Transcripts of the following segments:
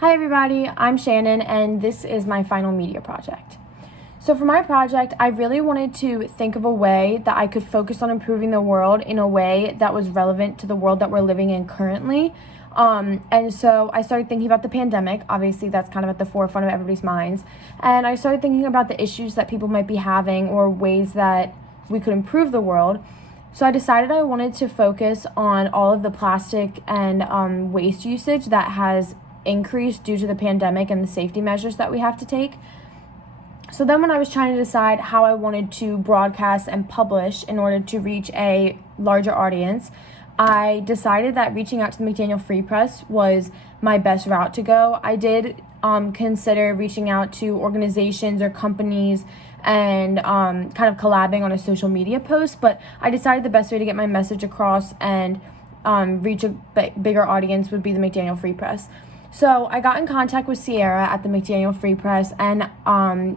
Hi everybody, I'm Shannon and this is my final media project. So for my project, I really wanted to think of a way that I could focus on improving the world in a way that was relevant to the world that we're living in currently. And so I started thinking about the pandemic. Obviously, that's kind of at the forefront of everybody's minds. And I started thinking about the issues that people might be having or ways that we could improve the world. So I decided I wanted to focus on all of the plastic and waste usage that has increased due to the pandemic and the safety measures that we have to take. So then when I was trying to decide how I wanted to broadcast and publish in order to reach a larger audience, I decided that reaching out to the McDaniel Free Press was my best route to go. I did consider reaching out to organizations or companies and kind of collabing on a social media post, but I decided the best way to get my message across and reach a bigger audience would be the McDaniel Free Press. So I got in contact with Sierra at the McDaniel Free Press, and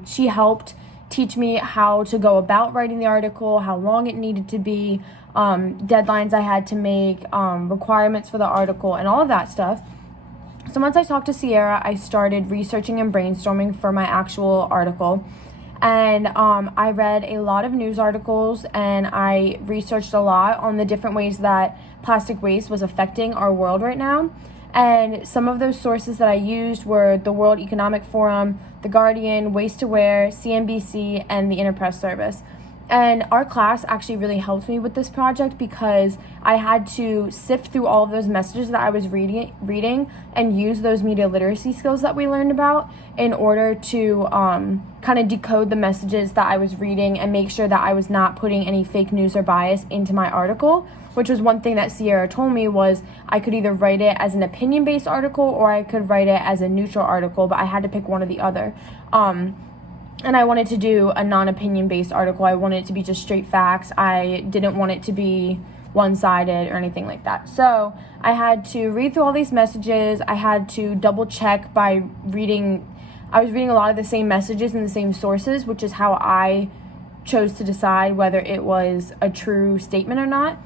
she helped teach me how to go about writing the article, how long it needed to be, deadlines I had to make, requirements for the article, and all of that stuff. So once I talked to Sierra, I started researching and brainstorming for my actual article. And I read a lot of news articles and I researched a lot on the different ways that plastic waste was affecting our world right now. And some of those sources that I used were the World Economic Forum, The Guardian, Waste2Wear, CNBC, and the Interpress Service. And our class actually really helped me with this project because I had to sift through all of those messages that I was reading and use those media literacy skills that we learned about in order to kind of decode the messages that I was reading and make sure that I was not putting any fake news or bias into my article, which was one thing that Sierra told me was I could either write it as an opinion-based article or I could write it as a neutral article, but I had to pick one or the other. And I wanted to do a non-opinion based article. I wanted it to be just straight facts. I didn't want it to be one-sided or anything like that. So I had to read through all these messages. I had to double check by reading. I was reading a lot of the same messages and the same sources, which is how I chose to decide whether it was a true statement or not.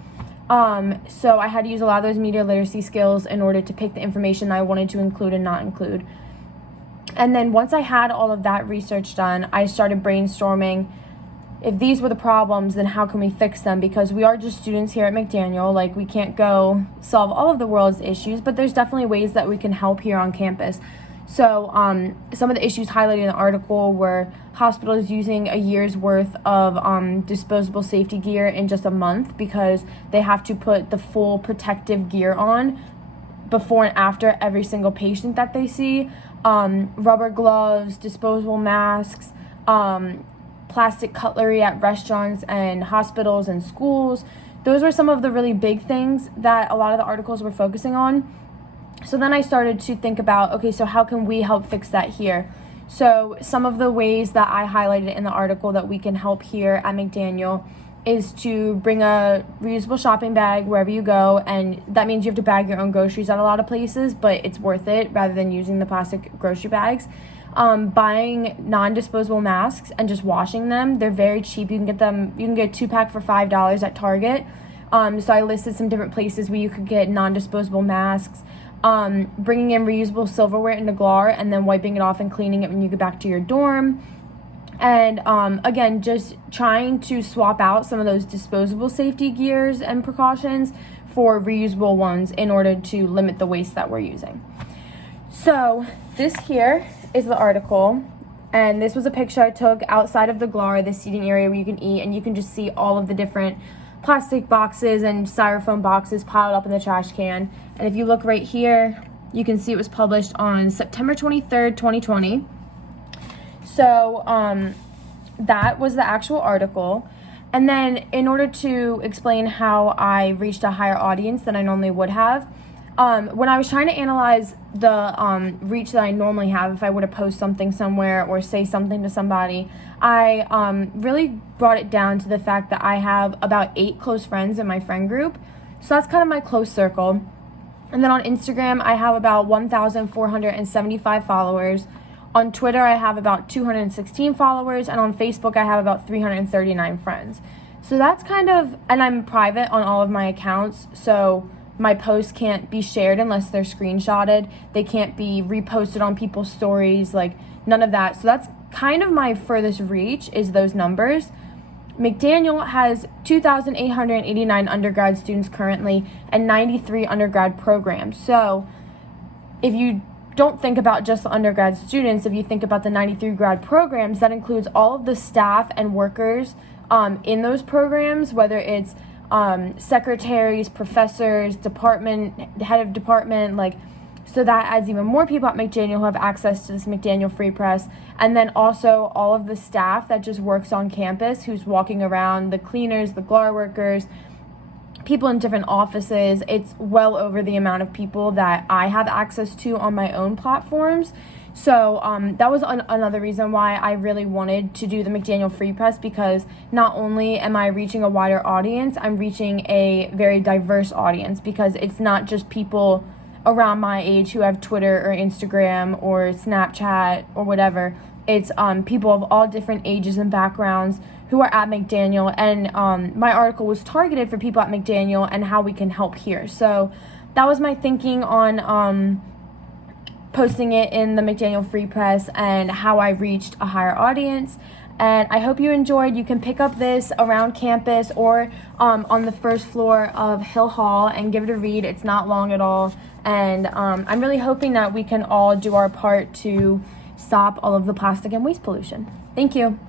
So I had to use a lot of those media literacy skills in order to pick the information that I wanted to include and not include. And then once I had all of that research done, I started brainstorming, if these were the problems, then how can we fix them? Because we are just students here at McDaniel, like we can't go solve all of the world's issues, but there's definitely ways that we can help here on campus. So some of the issues highlighted in the article were hospitals using a year's worth of disposable safety gear in just a month because they have to put the full protective gear on before and after every single patient that they see. Rubber gloves, disposable masks, plastic cutlery at restaurants and hospitals and schools. Those were some of the really big things that a lot of the articles were focusing on. So then I started to think about, okay, so how can we help fix that here? So some of the ways that I highlighted in the article that we can help here at McDaniel is to bring a reusable shopping bag wherever you go, and that means you have to bag your own groceries at a lot of places, but it's worth it rather than using the plastic grocery bags. Buying non-disposable masks and just washing them. They're very cheap. You can get a 2-pack for $5 at Target. So I listed some different places where you could get non-disposable masks. Bringing in reusable silverware into GLAR and then wiping it off and cleaning it when you get back to your dorm. And again, just trying to swap out some of those disposable safety gears and precautions for reusable ones in order to limit the waste that we're using. So this here is the article, and this was a picture I took outside of the GLAR, the seating area where you can eat, and you can just see all of the different plastic boxes and styrofoam boxes piled up in the trash can. And if you look right here, you can see it was published on September 23rd, 2020. So that was the actual article. And then in order to explain how I reached a higher audience than I normally would have, when I was trying to analyze the reach that I normally have if I were to post something somewhere or say something to somebody, I really brought it down to the fact that I have about 8 close friends in my friend group. So that's kind of my close circle. And then on Instagram, I have about 1,475 followers. On Twitter, I have about 216 followers, and on Facebook, I have about 339 friends. So that's kind of, and I'm private on all of my accounts, so my posts can't be shared unless they're screenshotted. They can't be reposted on people's stories, like none of that. So that's kind of my furthest reach, is those numbers. McDaniel has 2,889 undergrad students currently and 93 undergrad programs. So if you don't think about just the undergrad students, if you think about the 93 grad programs, that includes all of the staff and workers in those programs, whether it's secretaries, professors, head of department, so that adds even more people at McDaniel who have access to this McDaniel Free Press. And then also all of the staff that just works on campus, who's walking around, the cleaners, the GLAR workers, people in different offices. It's well over the amount of people that I have access to on my own platforms. So that was another reason why I really wanted to do the McDaniel Free Press, because not only am I reaching a wider audience, I'm reaching a very diverse audience, because it's not just people around my age who have Twitter or Instagram or Snapchat or whatever. It's people of all different ages and backgrounds who are at McDaniel, and my article was targeted for people at McDaniel and how we can help here. So that was my thinking on posting it in the McDaniel Free Press and how I reached a higher audience. And I hope you enjoyed. You can pick up this around campus or on the first floor of Hill Hall and give it a read. It's not long at all. And I'm really hoping that we can all do our part to stop all of the plastic and waste pollution. Thank you.